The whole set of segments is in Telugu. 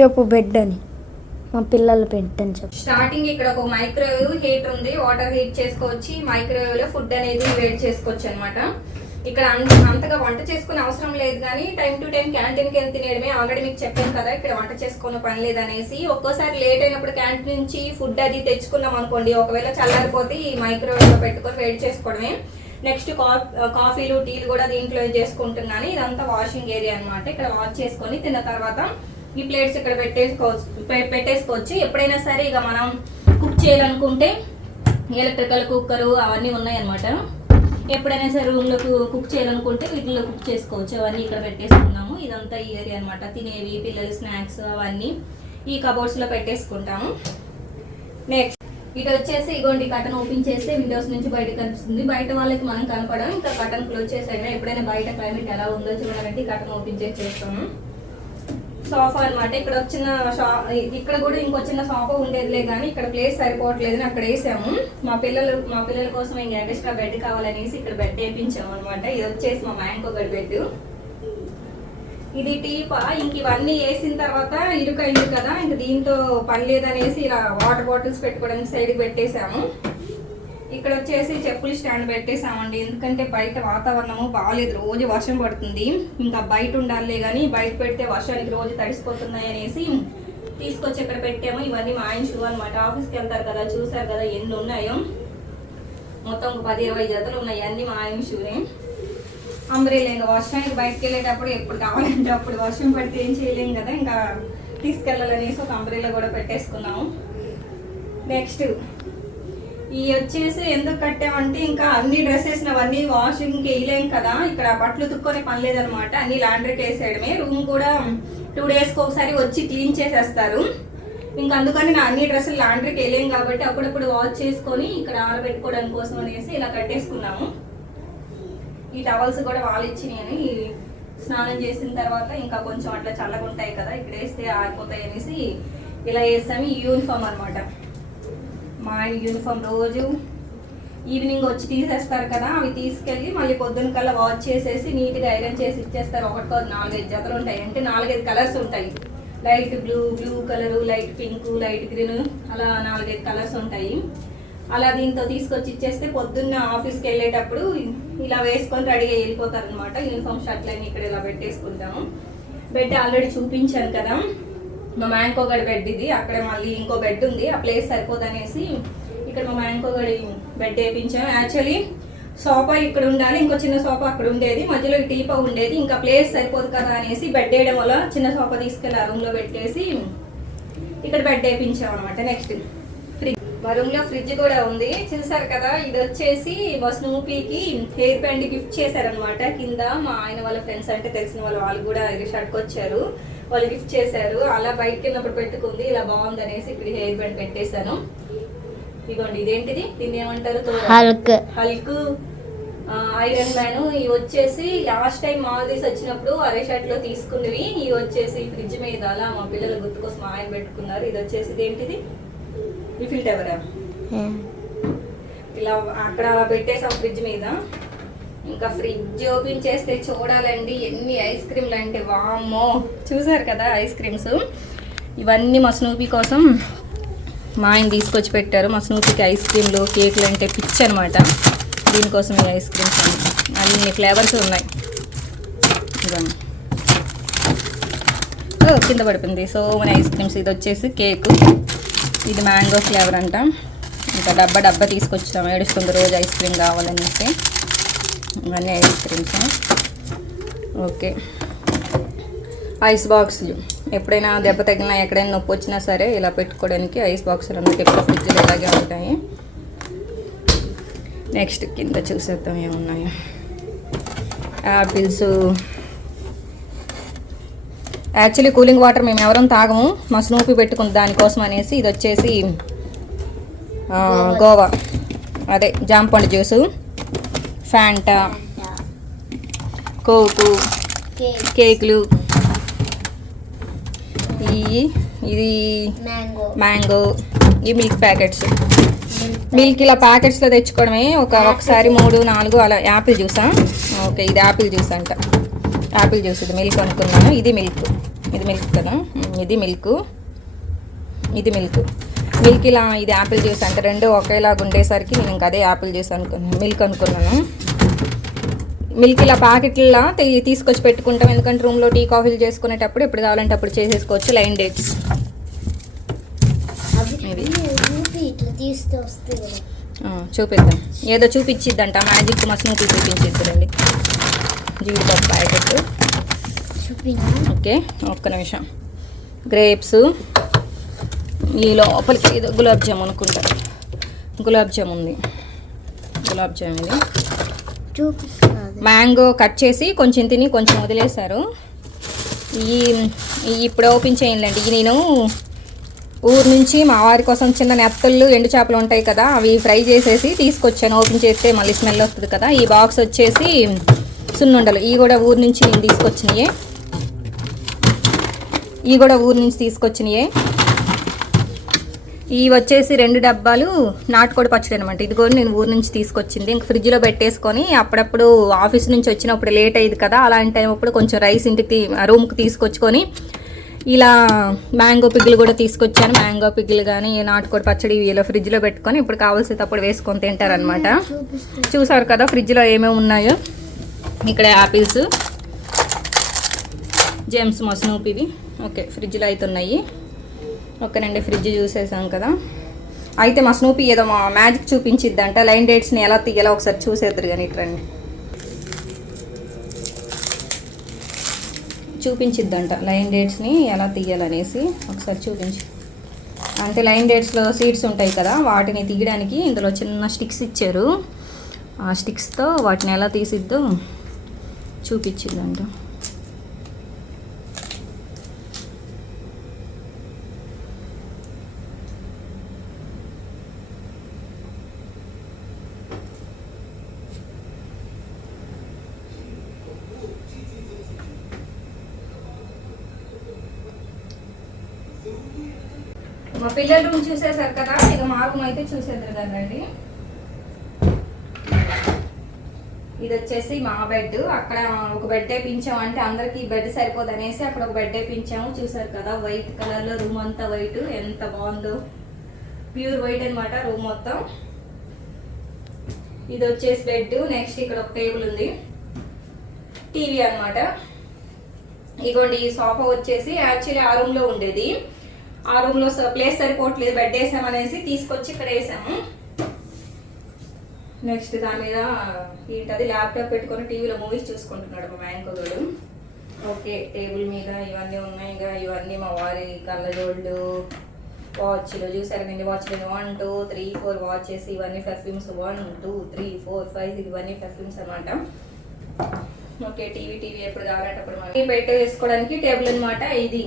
చెప్పు బెడ్ అని. మా పిల్లల బెడ్ అని చెప్పు. స్టార్టింగ్ ఇక్కడ ఒక మైక్రోవేవ్ హీటర్ ఉంది. వాటర్ హీట్ చేసుకోవచ్చు. మైక్రోవేవ్లో ఫుడ్ అనేది వేడి చేసుకోవచ్చు అనమాట ఇక్కడ అంత- అంతగా వంట చేసుకునే అవసరం లేదు కానీ టైం టు టైం క్యాంటీన్కి వెళ్ళి తినేయడమే. ఆల్రెడీ మీకు చెప్పాను కదా ఇక్కడ వంట చేసుకునే పని లేదనేసి. ఒక్కోసారి లేట్ అయినప్పుడు క్యాంటీన్ నుంచి ఫుడ్ అది తెచ్చుకున్నాం అనుకోండి. ఒకవేళ చల్లారిపోతే ఈ మైక్రోవేవ్లో పెట్టుకొని వేడి చేసుకోవడమే. నెక్స్ట్ కాఫీలు టీలు కూడా దీంట్లో చేసుకుంటున్నాను. ఇదంతా వాషింగ్ ఏరియా అన్నమాట. ఇక్కడ వాష్ చేసుకొని తిన్న తర్వాత ఈ ప్లేట్స్ ఇక్కడ పెట్టేసుకోవచ్చు పె- పెట్టేసుకోవచ్చు. ఎప్పుడైనా సరే ఇక మనం కుక్ చేయాలనుకుంటే ఎలక్ట్రికల్ కుక్కరు అవన్నీ ఉన్నాయన్నమాట. ఎప్పుడైనా సరే రూమ్లో కుక్ చేయాలనుకుంటే వీటిలో కుక్ చేసుకోవచ్చు. అవన్నీ ఇక్కడ పెట్టేసుకున్నాము. ఇదంతా ఈ ఏరియా అనమాట తినేవి పిల్లలు స్నాక్స్ అవన్నీ ఈ కబోర్డ్స్లో పెట్టేసుకుంటాము. నెక్స్ట్ ఇటు వచ్చేసి ఇగోండి కటన్ ఓపెన్ చేస్తే విండోస్ నుంచి బయట కనిపిస్తుంది. బయట వాళ్ళకి మనం కనపడం ఇంకా కటన్ క్లోజ్ చేసైనా ఎప్పుడైనా బయట క్లైమేట్ ఎలా ఉందో చూడాలంటే కటన్ ఓపెన్ చేసి చేస్తాము సోఫా అన్నమాట. ఇక్కడ వచ్చిన షా ఇక్కడ కూడా ఇంకో చిన్న సోఫా ఉండేదిలే కానీ ఇక్కడ ప్లేస్ సరిపోవట్లేదని అక్కడ వేసాము. మా పిల్లలు మా పిల్లల కోసం ఇంకా ఎక్స్ట్రా బెడ్ కావాలనేసి ఇక్కడ బెడ్ వేయించాము అనమాట ఇది వచ్చేసి మా మ్యాంకో గడి బెడ్. ఇది టీపా. ఇంక ఇవన్నీ వేసిన తర్వాత ఇరుకైంది కదా ఇంక దీంతో పని లేదనేసి ఇలా వాటర్ బాటిల్స్ పెట్టుకోవడానికి సైడ్ పెట్టేశాము ఇక్కడ వచ్చేసి చెప్పులు స్టాండ్ పెట్టేసామండి ఎందుకంటే బయట వాతావరణము బాగాలేదు రోజు వర్షం పడుతుంది. ఇంకా బయట ఉండాలే కానీ బయట పెడితే వర్షానికి రోజు తడిసిపోతున్నాయి అనేసి తీసుకొచ్చి ఇక్కడ పెట్టాము ఇవన్నీ మా ఆయన షూ అనమాట ఆఫీస్కి వెళ్తారు కదా చూసారు కదా ఎన్ని ఉన్నాయో. మొత్తం ఒక పది ఇరవై జతలు ఉన్నాయి అన్ని మా ఆయన షూనే అంబ్రేలే ఇంకా వర్షానికి బయటకు వెళ్ళేటప్పుడు ఎప్పుడు కావాలంటే అప్పుడు వర్షం పడితే ఏం చేయలేం కదా ఇంకా తీసుకెళ్ళాలనేసి ఒక అంబ్రేలా కూడా పెట్టేసుకున్నాము. నెక్స్ట్ ఈ వచ్చేసి ఎందుకు కట్టామంటే ఇంకా అన్ని డ్రెస్సెస్ అవన్నీ వాషింగ్కి వేయలేం కదా. ఇక్కడ బట్టలు ఉతుక్కొని పని లేదనమాట. అన్ని లాండ్రీకి వేసేయడమే. రూమ్ కూడా టూ డేస్కి ఒకసారి వచ్చి క్లీన్ చేసేస్తారు. ఇంకా అందుకని నా అన్ని డ్రెస్సులు లాండ్రీకి వేయలేం కాబట్టి అప్పుడప్పుడు వాష్ చేసుకొని ఇక్కడ ఆరబెట్టుకోవడం కోసం అనేసి ఇలా కట్టేసుకున్నాము. ఈ టవల్స్ కూడా వాళ్ళు ఇచ్చినాయని స్నానం చేసిన తర్వాత ఇంకా కొంచెం అట్లా చల్లగా ఉంటాయి కదా. ఇక్కడ వేస్తే ఆరిపోతాయి అనేసి ఇలా వేస్తాము. ఈ యూనిఫామ్ అనమాట మా ఆయన యూనిఫామ్ రోజు ఈవినింగ్ వచ్చి తీసేస్తారు కదా అవి తీసుకెళ్ళి మళ్ళీ పొద్దున్న కల్లా వాష్ చేసేసి నీట్గా ఐరన్ చేసి ఇచ్చేస్తారు. ఒకటితో నాలుగైదు జతలు ఉంటాయి. అంటే నాలుగైదు కలర్స్ ఉంటాయి. Light blue blue colour light pink light green అలా నాలుగైదు కలర్స్ ఉంటాయి. అలా దీంతో తీసుకొచ్చి ఇచ్చేస్తే పొద్దున్న ఆఫీస్కి వెళ్ళేటప్పుడు ఇలా వేసుకొని రెడీగా వెళ్ళిపోతారు అనమాట యూనిఫామ్ షర్ట్లన్నీ ఇక్కడ ఇలా పెట్టేసుకుంటాము బెడ్ ఆల్రెడీ చూపించాను కదా. మా మ్యాంకో గడి బెడ్ ఇది. అక్కడ మళ్ళీ ఇంకో బెడ్ ఉంది. ఆ ప్లేస్ సరిపోదనేసి ఇక్కడ మా మ్యాంకో గడి బెడ్ వేయించాము యాక్చువల్లీ సోఫా ఇక్కడ ఉండాలి. ఇంకో చిన్న సోఫా అక్కడ ఉండేది. మధ్యలో టీపా ఉండేది. ఇంకా ప్లేస్ సరిపోదు కదా అనేసి బెడ్ వేయడం వల్ల చిన్న సోఫా తీసుకెళ్ళి ఆ రూమ్లో పెట్టేసి ఇక్కడ బెడ్ వేయించాం అనమాట నెక్స్ట్ ఫ్రిడ్జ్ మా రూమ్లో ఫ్రిడ్జ్ కూడా ఉంది. చూసారు కదా ఇది వచ్చేసి మా స్నూపీకి హెయిర్ బ్యాండ్ గిఫ్ట్ చేశారనమాట కింద మా ఆయన వాళ్ళ ఫ్రెండ్స్ అంటే తెలిసిన వాళ్ళు వాళ్ళు కూడా షర్ట్కి వచ్చారు. వాళ్ళు గిఫ్ట్ చేశారు. అలా బయటకి వెళ్ళినప్పుడు పెట్టుకుంది ఇలా బాగుంది అనేసి ఇక్కడ హెయిర్ బ్యాండ్ పెట్టేశాను. ఇదిగోండి ఇదేంటిది? దీన్ని ఏమంటారు? హల్క్. హల్క్. ఐరన్ మ్యాన్ ఇవి వచ్చేసి లాస్ట్ టైం మాల్దీస్ వచ్చినప్పుడు అరే షర్ట్లో తీసుకున్నవి. ఇవి వచ్చేసి ఫ్రిడ్జ్ మీద అలా మా పిల్లల గుర్తు కోసం ఆయన పెట్టుకున్నారు. ఇది వచ్చేసి ఏంటిది రిఫిల్ టవరా ఇలా అక్కడ అలా పెట్టేసాం ఫ్రిడ్జ్ మీద. ఇంకా ఫ్రిడ్జ్ ఓపెన్ చేస్తే చూడాలండి ఎన్ని ఐస్ క్రీమ్లు అంటే వామ్మో. చూసారు కదా ఐస్ క్రీమ్స్? ఇవన్నీ మా స్నూపీ కోసం మా ఆయన తీసుకొచ్చి పెట్టారు. మా స్నూపీకి ఐస్ క్రీమ్లు కేకులు అంటే పిచ్చి అనమాట దీనికోసం ఈ ఐస్ క్రీమ్స్ అన్ని. ఫ్లేవర్స్ ఉన్నాయి. కింద పడిపోయింది. సో మన ఐస్ క్రీమ్స్. ఇది వచ్చేసి కేకు. ఇది మ్యాంగో ఫ్లేవర్ అంట. ఇంకా డబ్బా డబ్బా తీసుకొచ్చాము ఏడుస్తుంది రోజు ఐస్ క్రీమ్ కావాలనేసి. ఇవన్నీ ఐస్ క్రీమ్స్ ఓకే ఐస్ బాక్స్లు ఎప్పుడైనా దెబ్బ తగిలినా ఎక్కడైనా నొప్పి వచ్చినా సరే ఇలా పెట్టుకోవడానికి ఐస్ బాక్సులు అందుకే ఎప్పుడు ఫ్రిడ్జ్లో ఇలాగే ఉంటాయి. నెక్స్ట్ కింద చూసేద్దాం ఏమున్నాయో. యాపిల్స్ యాక్చువల్లీ కూలింగ్ వాటర్ మేము ఎవరం తాగము. మా స్నూపీ పెట్టుకుంది దానికోసం అనేసి ఇది వచ్చేసి గోవా. అదే జాంపండు జ్యూసు. ఫ్యాంటా కోకు కేకులు. ఈ ఇది మ్యాంగో ఈ మిల్క్ ప్యాకెట్స్ మిల్క్ ఇలా ప్యాకెట్స్లో తెచ్చుకోవడమే. ఒక ఒకసారి మూడు నాలుగు అలా యాపిల్ జ్యూసా? ఓకే ఇది యాపిల్ జ్యూస్ అంట. యాపిల్ జ్యూస్ ఇది మిల్క్ అనుకున్నాను. ఇది మిల్క్ ఇది మిల్క్ కదా? ఇది మిల్క్ ఇది మిల్క్ మిల్క్ ఇలా ఇది యాపిల్ జ్యూస్ అంటే రెండు ఒకేలాగా ఉండేసరికి నేను ఇంకా అదే యాపిల్ జ్యూస్ అనుకున్నాను మిల్క్ అనుకున్నాను. మిల్క్ ఇలా ప్యాకెట్లా తీసుకొచ్చి పెట్టుకుంటాం. ఎందుకంటే రూమ్లో టీ కాఫీలు చేసుకునేటప్పుడు ఎప్పుడు కావాలంటే అప్పుడు చేసేసుకోవచ్చు లైన్ డేట్స్. చూపిద్దాం. ఏదో చూపించిద్దంట మ్యాజిక్ మసీన్ చూపించిద్దండి. జీడిపప్పు ప్యాకెట్. ఓకే ఒక్క నిమిషం. గ్రేప్స్. ఈ లోపలికి ఏదో గులాబ్ జామ్ అనుకుంటా. గులాబ్ జామ్ ఉంది. గులాబ్ జామ్ ఇది. మ్యాంగో కట్ చేసి కొంచెం తిని కొంచెం వదిలేశారు. ఈ ఈ ఇప్పుడు ఓపెన్ చేయండి ఈ నేను ఊరు నుంచి మా వారి కోసం చిన్న నెత్తళ్ళు ఎండు చేపలు ఉంటాయి కదా అవి ఫ్రై చేసేసి తీసుకొచ్చాను. ఓపెన్ చేస్తే మళ్ళీ స్మెల్ వస్తుంది కదా. ఈ బాక్స్ వచ్చేసి సున్నుండలు. ఇవి కూడా ఊరు నుంచి నేను తీసుకొచ్చినాయే. ఇవి కూడా ఊరు నుంచి తీసుకొచ్చినాయే. ఇవి వచ్చేసి రెండు డబ్బాలు నాటుకోడి పచ్చడి అనమాట ఇది కూడా నేను ఊరు నుంచి తీసుకొచ్చింది. ఇంక ఫ్రిడ్జ్లో పెట్టేసుకొని అప్పుడప్పుడు ఆఫీస్ నుంచి వచ్చినప్పుడు లేట్ అయ్యింది కదా అలాంటి టైం అప్పుడు కొంచెం రైస్ ఇంటికి రూమ్కి తీసుకొచ్చుకొని ఇలా మ్యాంగో పిగ్గులు కూడా తీసుకొచ్చాను. మ్యాంగో పిగ్గులు కానీ నాటుకోడి పచ్చడి ఇవి ఇలా ఫ్రిడ్జ్లో పెట్టుకొని ఇప్పుడు కావాల్సేటప్పుడు వేసుకొని తింటారనమాట చూసారు కదా ఫ్రిడ్జ్లో ఏమేమి ఉన్నాయో? ఇక్కడ యాపిల్స్ జేమ్స్ మస్నూప్ ఇవి. ఓకే ఫ్రిడ్జ్లో అయితే ఉన్నాయి. ఓకేనండి ఫ్రిడ్జ్ చూసేసాం కదా. అయితే మా స్నూపీ ఏదో మా మ్యాజిక్ చూపించిద్దంట. లైన్ డేట్స్ని ఎలా తీయాలో ఒకసారి చూసేద్దరు కానీ ఇట్రండి చూపించిద్దంట లైన్ డేట్స్ని ఎలా తీయాలనేసి ఒకసారి చూపించి. అంటే లైన్ డేట్స్లో సీడ్స్ ఉంటాయి కదా వాటిని తీయడానికి ఇందులో చిన్న స్టిక్స్ ఇచ్చారు. ఆ స్టిక్స్తో వాటిని ఎలా తీసిద్దో చూపించిందంట మా పిల్లల రూమ్ చూసేసారు కదా ఇక మా రూమ్ అయితే చూసేద్దరు కదండి ఇది వచ్చేసి మా బెడ్. అక్కడ ఒక బెడ్ వేయించాము అంటే అందరికి బెడ్ సరిపోదు అనేసి అక్కడ ఒక బెడ్ వేయించాము చూసారు కదా వైట్ కలర్లో రూమ్ అంతా వైట్. ఎంత బాగుందో. ప్యూర్ వైట్ అనమాట రూమ్ మొత్తం. ఇది వచ్చేసి బెడ్. నెక్స్ట్ ఇక్కడ ఒక టేబుల్ ఉంది. టీవీ అన్నమాట. ఇగోండి ఈ సోఫా వచ్చేసి యాక్చువల్లీ ఆ రూమ్లో ఉండేది. ఆ రూమ్లో ప్లేస్ సరిపోవట్లేదు బెడ్ వేసామనేసి తీసుకొచ్చి ఇక్కడ వేసాము. నెక్స్ట్ దాని మీద ఏంటది? ల్యాప్టాప్ పెట్టుకొని టీవీలో మూవీస్ చూసుకుంటున్నాడు మా మ్యాంకోగడు ఓకే టేబుల్ మీద ఇవన్నీ ఉన్నాయి. ఇంకా ఇవన్నీ మా వారి కళ్ళజోళ్ళు వాచ్లు చూసారు కండి వాచ్లు one two three four watches ఇవన్నీ perfumes one two three four five ఇవన్నీ పెర్ఫ్యూమ్స్ అనమాట ఓకే టీవీ టీవీ ఎప్పుడు కావాలంటే అప్పుడు మనకి వేసుకోవడానికి టేబుల్ అన్నమాట ఇది.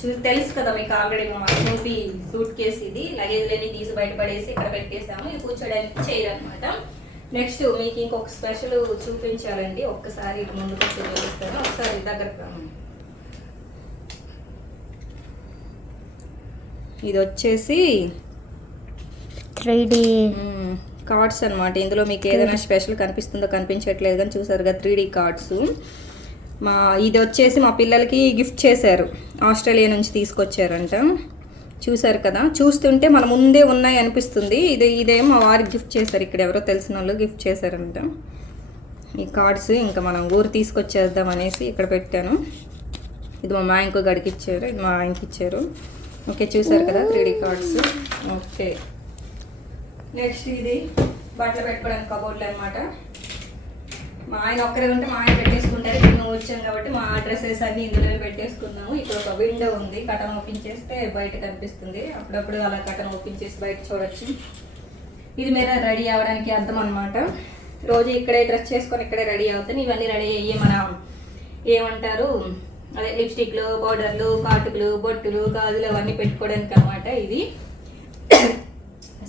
చూ తెలుసు కదా మీకు ఆల్రెడీ మా స్నూపీ సూట్ కేసు ఇది. లగేజ్లన్నీ తీసి బయటపడేసి ఇక్కడ పెట్టేసాము ఇది కూర్చోడానికి చైర్ అనమాట నెక్స్ట్ మీకు ఇంకొక స్పెషల్ చూపించాలండి. ఒక్కసారి ఇటు ముందుకు వచ్చి చూపిస్తాను. ఒకసారి దగ్గర ఇది వచ్చేసి త్రీ డి. కార్డ్స్ అన్నమాట. ఇందులో మీకు ఏదైనా స్పెషల్ కనిపిస్తుందో కనిపించట్లేదు కానీ చూసారు కదా త్రీ కార్డ్స్. మా ఇది వచ్చేసి మా పిల్లలకి గిఫ్ట్ చేశారు. ఆస్ట్రేలియా నుంచి తీసుకొచ్చారంట. చూశారు కదా? చూస్తుంటే మన ముందే ఉన్నాయి అనిపిస్తుంది. ఇది ఇదే మా వారికి గిఫ్ట్ చేశారు. ఇక్కడ ఎవరో తెలిసిన వాళ్ళు గిఫ్ట్ చేశారంట. ఈ కార్డ్స్ ఇంకా మనం ఊరు తీసుకొచ్చేద్దాం అనేసి ఇక్కడ పెట్టాను. ఇది మా మాయంకు గడికి ఇచ్చారు. ఇది మా ఆయనకి ఇచ్చారు. ఓకే చూసారు కదా? Three cards. ఓకే. నెక్స్ట్ ఇది బట్టలు పెట్టుకోవడానికి కబోర్డ్లు అనమాట మా ఆయన ఒక్కరే ఉంటే మా ఆయన పెట్టేసుకుంటారు. ఇప్పుడు నువ్వు వచ్చాం కాబట్టి మా డ్రెస్సెస్ అన్ని ఇందులో పెట్టేసుకున్నాము. ఇక్కడ ఒక విండో ఉంది. కటన్ ఓపెన్ చేస్తే బయట కనిపిస్తుంది. అప్పుడప్పుడు అలా కటన్ ఓపెన్ చేసి బయట చూడొచ్చు. ఇది మీద రెడీ అవ్వడానికి అర్థం అనమాట రోజు ఇక్కడే డ్రెస్ చేసుకొని ఇక్కడే రెడీ అవుతాను. ఇవన్నీ రెడీ అయ్యి మన ఏమంటారు? అదే లిప్స్టిక్లు పౌడర్లు కాటుకులు బొట్టులు గాజులు అవన్నీ పెట్టుకోవడానికి అనమాట ఇది.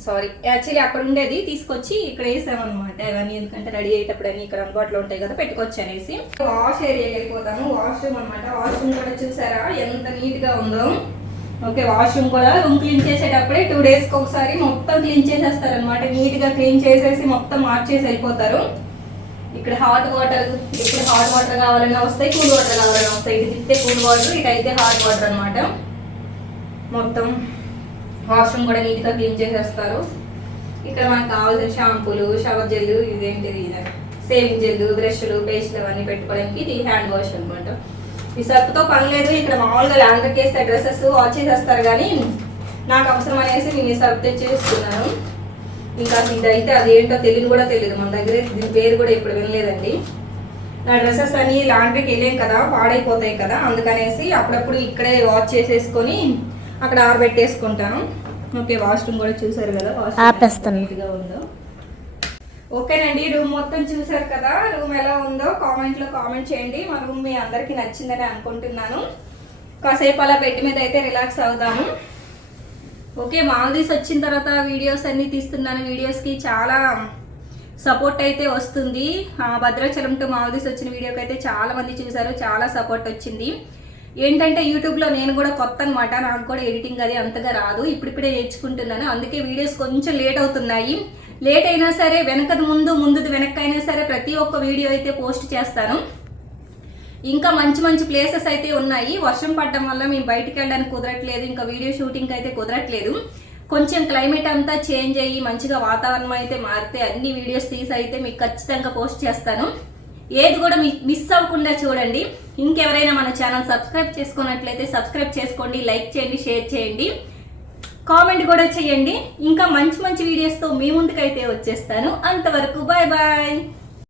సారీ యాక్చువల్లీ అక్కడ ఉండేది తీసుకొచ్చి ఇక్కడ వేసామన్నమాట. ఇవన్నీ ఎందుకంటే రెడీ అయ్యేటప్పుడు అన్ని ఇక్కడ అందుబాటులో ఉంటాయి కదా పెట్టుకోవచ్చు అనేసి. వాష్ ఏరియాకి వెళ్ళిపోతాము. వాష్రూమ్ అనమాట వాష్రూమ్ కూడా చూసారా? ఎంత నీట్గా ఉందో. ఓకే వాష్రూమ్ కూడా రూమ్ క్లీన్ చేసేటప్పుడే టూ డేస్కి ఒకసారి మొత్తం క్లీన్ చేసేస్తారు అనమాట నీట్గా క్లీన్ చేసేసి మొత్తం మార్చేసి వెళ్ళిపోతారు. ఇక్కడ హాట్ వాటర్ ఇప్పుడు హాట్ వాటర్ కావాలన్నా వస్తాయి కూల్ వాటర్ కావాలన్నా వస్తాయి. ఇది తిప్పితే కూల్ వాటర్ ఇటు అయితే హాట్ వాటర్ అనమాట మొత్తం. వాష్రూమ్ కూడా నీట్గా క్లీన్ చేసేస్తారు. ఇక్కడ మనకు కావాల్సిన షాంపూలు షవర్ జెల్ ఇదేంటిది సేవింగ్ జెల్ బ్రష్లు పేస్ట్లు అవన్నీ పెట్టుకోవడానికి ఇది హ్యాండ్ వాష్ అనమాట ఈ సర్ఫ్తో పని లేదు ఇక్కడ మామూలుగా ల్యాండర్కి వేస్తే డ్రెస్సెస్ వాష్ చేసేస్తారు కానీ నాకు అవసరం అనేసి నేను ఈ సర్ఫ్ తెచ్చేస్తున్నాను ఇంకా ఇంత అయితే అది ఏంటో తెలియదు కూడా తెలియదు. మన దగ్గర దీని పేరు కూడా ఇప్పుడు వినలేదండి. నా డ్రెస్సెస్ అన్ని లాండ్రీకి వెళ్ళాం కదా పాడైపోతాయి కదా అందుకనేసి అప్పుడప్పుడు ఇక్కడే వాష్ చేసేసుకొని అక్కడ ఆరబెట్టేసుకుంటాను. ఓకే వాష్రూమ్ కూడా చూసారు కదా? ఆపేస్తాను. ఉందో. ఓకేనండి రూమ్ మొత్తం చూసారు కదా? రూమ్ ఎలా ఉందో కామెంట్లో కామెంట్ చేయండి. మా రూమ్ మీ అందరికి నచ్చిందని అనుకుంటున్నాను. కాసేపు అలా బెడ్ మీద అయితే రిలాక్స్ అవుదాము. ఓకే మాల్దీవ్స్ వచ్చిన తర్వాత వీడియోస్ అన్ని తీస్తున్నాను. వీడియోస్కి చాలా సపోర్ట్ అయితే వస్తుంది. ఆ, భద్రాచలం టు మాల్దీవ్స్ వచ్చిన వీడియోకి అయితే చాలా మంది చూసారు. చాలా సపోర్ట్ వచ్చింది. ఏంటంటే యూట్యూబ్లో నేను కూడా కొత్త అనమాట నాకు కూడా ఎడిటింగ్ అది అంతగా రాదు. ఇప్పుడిప్పుడే నేర్చుకుంటున్నాను. అందుకే వీడియోస్ కొంచెం లేట్ అవుతున్నాయి. లేట్ అయినా సరే వెనకది ముందు ముందుది వెనక్కైనా సరే ప్రతి ఒక్క వీడియో అయితే పోస్ట్ చేస్తాను. ఇంకా మంచి మంచి ప్లేసెస్ అయితే ఉన్నాయి. వర్షం పడడం వల్ల మేము బయటికి వెళ్ళడానికి కుదరట్లేదు. ఇంకా వీడియో షూటింగ్ అయితే కుదరట్లేదు. కొంచెం క్లైమేట్ అంతా చేంజ్ అయ్యి మంచిగా వాతావరణం అయితే మారితే అన్ని వీడియోస్ తీసి అయితే మీకు ఖచ్చితంగా పోస్ట్ చేస్తాను. ఏది కూడా మీ మిస్ అవ్వకుండా చూడండి. ఇంకెవరైనా మన ఛానల్ సబ్స్క్రైబ్ చేసుకున్నట్లయితే సబ్స్క్రైబ్ చేసుకోండి లైక్ చేయండి షేర్ చేయండి. కామెంట్ కూడా చేయండి. ఇంకా మంచి మంచి వీడియోస్తో మీ ముందుకైతే వచ్చేస్తాను. అంతవరకు బాయ్ బాయ్